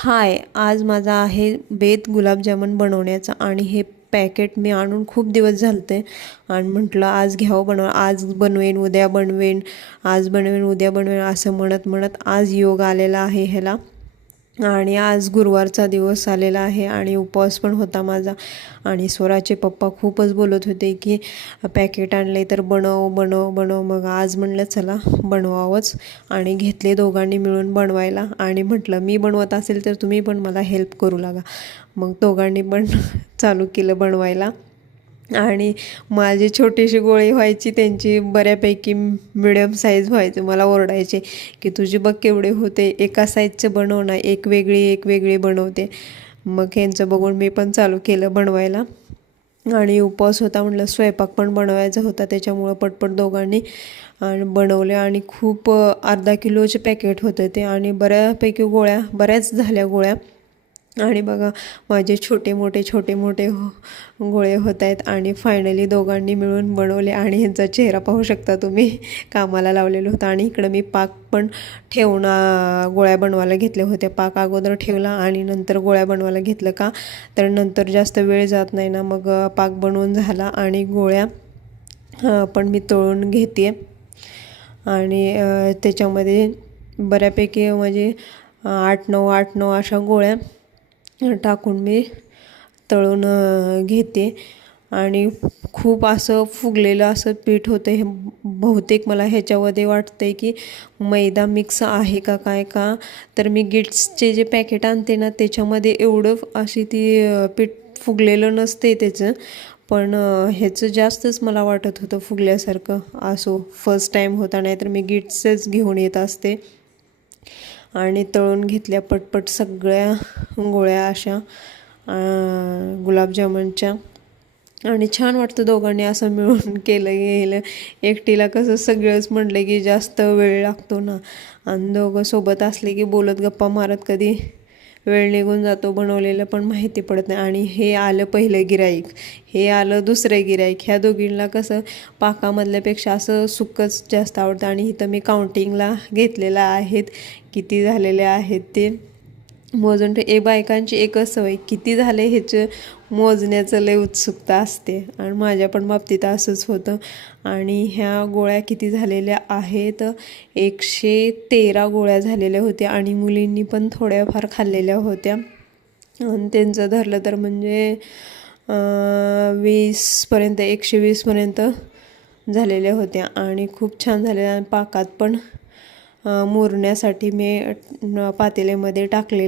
हाय, आज माझा आहे बेत गुलाबजामुन बनवण्याचा आणि हे पॅकेट मी आणून खूप दिवस झालते आणि म्हटलं आज घ्यावं बनवा. आज बनवेन, उद्या बनवेन, आज बनवेन, उद्या बनवेन असं म्हणत म्हणत आज योग आलेला आहे ह्याला. आणि आज गुरुवारचा दिवस आलेला आहे आणि उपवास पण होता माझा. आणि स्वराचे पप्पा खूपच बोलत होते की पॅकेट आणले तर बनव बनव बनव. मग आज म्हणलं चला बनवावंच आणि घेतले दोघांनी मिळून बनवायला. आणि म्हटलं मी बनवत असेल तर तुम्ही पण मला हेल्प करू लागा. मग दोघांनी पण चालू केलं बनवायला. आणि माझी छोटीशी गोळी व्हायची, त्यांची बऱ्यापैकी मिडियम साईज व्हायची. मला ओरडायचे की तुझी बघ केवढे होते, एका साईजचं बनव ना, एक वेगळी बनवते. मग ह्यांचं बघून मी पण चालू केलं बनवायला. आणि उपवास होता, म्हटलं स्वयंपाक पण बनवायचा होता, त्याच्यामुळं पटपट दोघांनी आणि बनवले. आणि खूप अर्धा किलोचे पॅकेट होतं ते आणि बऱ्यापैकी बऱ्याच झाल्या गोळ्या. आणि बघा माझे छोटे मोठे गोळे होत आहेत. आणि फायनली दोघांनी मिळून बनवले आणि ह्यांचा चेहरा पाहू शकता तुम्ही. कामाला लावलेलं होतं. आणि इकडं मी पाक पण ठेवून गोळ्या बनवायला घेतल्या होत्या. पाक अगोदर ठेवला आणि नंतर गोळ्या बनवायला घेतलं, का तर नंतर जास्त वेळ जात नाही ना. मग पाक बनवून झाला आणि गोळ्या पण मी तळून घेते. आणि त्याच्यामध्ये बऱ्यापैकी म्हणजे 8-9 अशा गोळ्या टाकून मी तळून घेते. आणि खूप असं फुगलेलं असं पीठ होतं हे. बहुतेक मला ह्याच्यामध्ये वाटतंय की मैदा मिक्स आहे का काय, का तर मी गिट्सचे जे पॅकेट आणते ना त्याच्यामध्ये एवढं अशी ती पीठ फुगलेलं नसते त्याचं. पण ह्याचं जास्तच मला वाटत होतं फुगल्यासारखं. असो, फर्स्ट टाईम होता, नाही तर मी गिट्सच घेऊन येत असते. आणि तळून घेतल्या पटपट सगळ्या गोळ्या अशा गुलाबजामुनच्या. आणि छान वाटतं दोघांनी असं मिळून केलं गेलं. एकटीला कसं सगळंच म्हटलं की जास्त वेळ लागतो ना. आणि दोघं सोबत असले की बोलत गप्पा मारत कधी वेळ निघून जातो, बनवलेलं पण माहिती पडत नाही. आणि हे आलं पहिलं गिऱ्हाईक, हे आलं दुसरं गिऱ्हाईक. ह्या दोघींना कसं पाकामधल्यापेक्षा असं सुक्कच जास्त आवडतं. आणि इथं मी काउंटिंगला घेतलेलं आहेत किती झालेले आहेत ते मोजून बायकांची एकच सवय, किती झाले ह्याचं मोजण्याचं लय उत्सुकता असते. आणि माझ्या पण बाबतीत असंच होतं. आणि ह्या गोळ्या किती झालेल्या आहेत, 113 गोळ्या झालेल्या होत्या. आणि मुलींनी पण थोड्याफार खाल्लेल्या होत्या. आणि त्यांचं धरलं तर म्हणजे 20पर्यंत 120पर्यंत झालेल्या होत्या. आणि खूप छान झालेल्या. आणि पाकात पण मुरण्यासाठी मी पातेल्यामध्ये टाकले.